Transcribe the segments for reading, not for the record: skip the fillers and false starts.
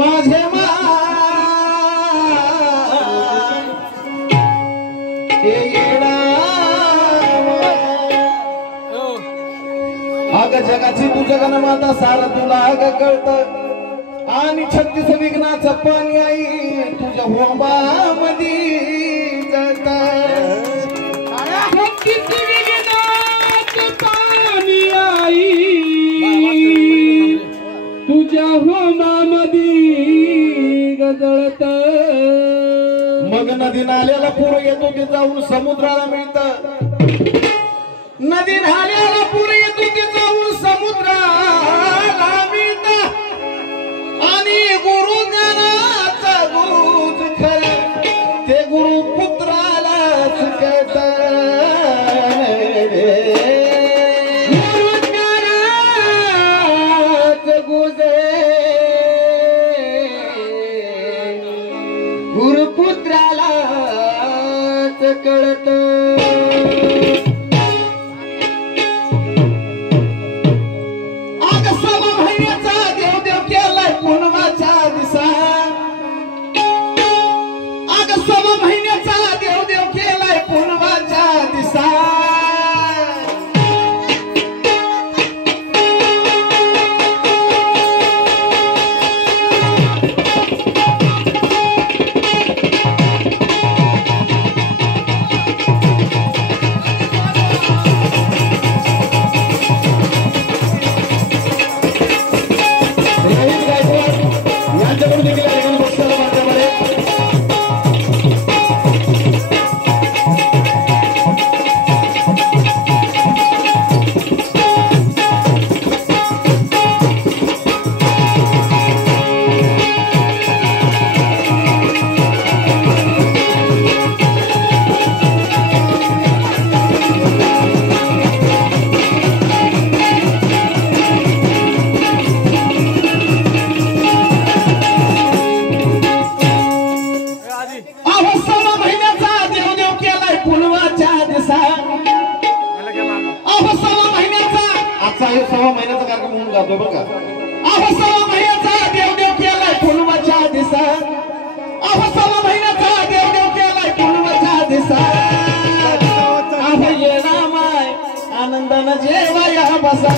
माझे अग जगाची तू जगन्माता सारा तुला अग कळत आणि 36 विघ्नाचं पाणी आई तुझ्या होंबामध्ये जळत 36 विघ्नाचं पाणी आई तुझ्या होंबामध्ये गजळत मग नदी नाल्याला पूर येतो ते जाऊन समुद्राला मिळत नदी नाल्याला पूर येतो ते जाऊन समुद्राला मिळत आणि गुरु ज्ञानाचा गुरुच खरं ते गुरु पुत्रालाच कळत गुरु ज्ञानाच गुजे गुरुपुत्रालाच कळत आनंदानं जेवाया बसा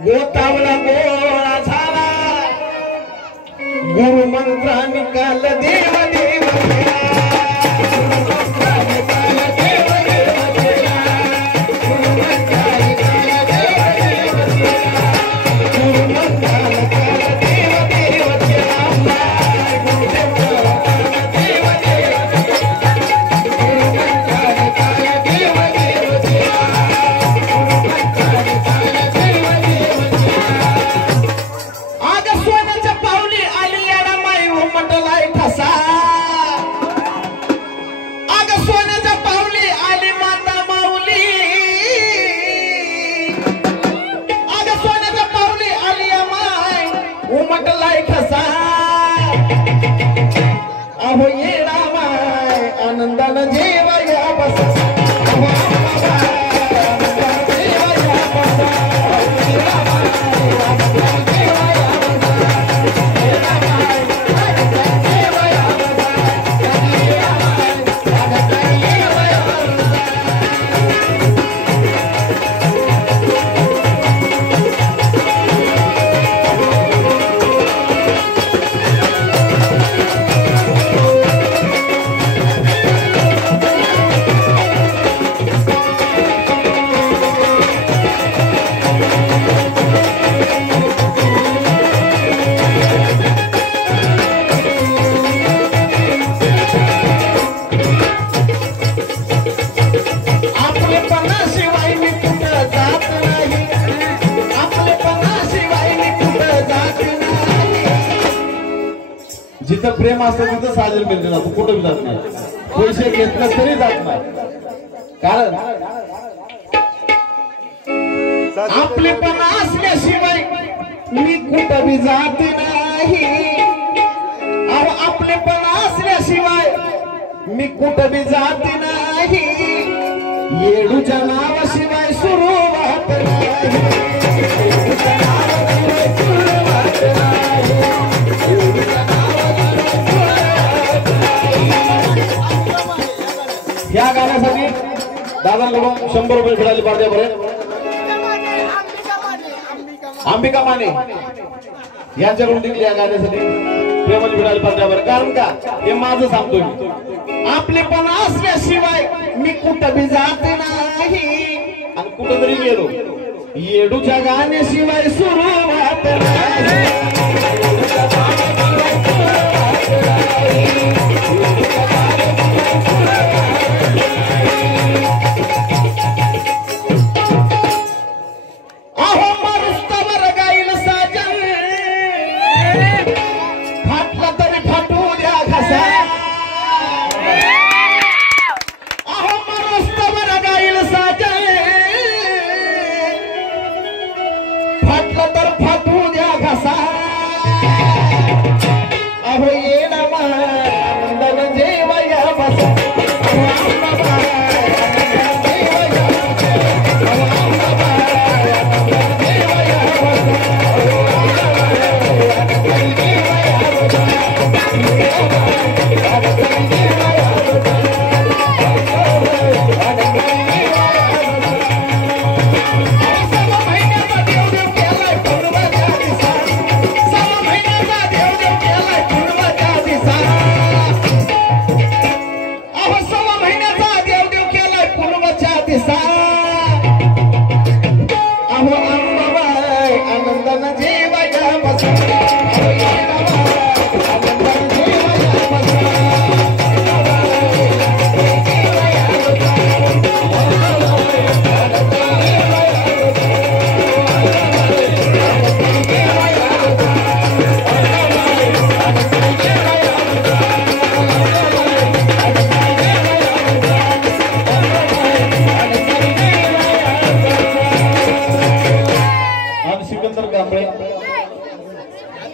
गोतावला गोळा झाला गुरु मंत्रा निकाल देव देव केला. अहो ये रामाय आनंदानं जेवाया बसा. जिथं प्रेम असतं तिथं साजन मिळते ना. तू कुठं जात नाही, पैसे घेतलं तरी जात नाही. कारण आपलेपणा असल्याशिवाय मी कुठं बी जात नाही. अहो आपलेपणा असल्याशिवाय मी कुठं बी जात नाही. येडूच्या नावाशिवाय सुरुवात नाही. या गाण्यासाठी दादांकडून 100 रुपये मिळाले पाहिजे. बरे अंबिका माने यांच्याकडून देखील या गाण्यासाठी प्रेमाची मिळाली पाहिजे. बरं कारण का हे माझं सांगतोय मी. आपलेपणा असल्याशिवाय मी कुठं बी जात नाही. आणि कुठं तरी गेलो येडूच्या गाण्याशिवाय सुरुवात नाही.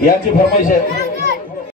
यांची फरमाईश आहे.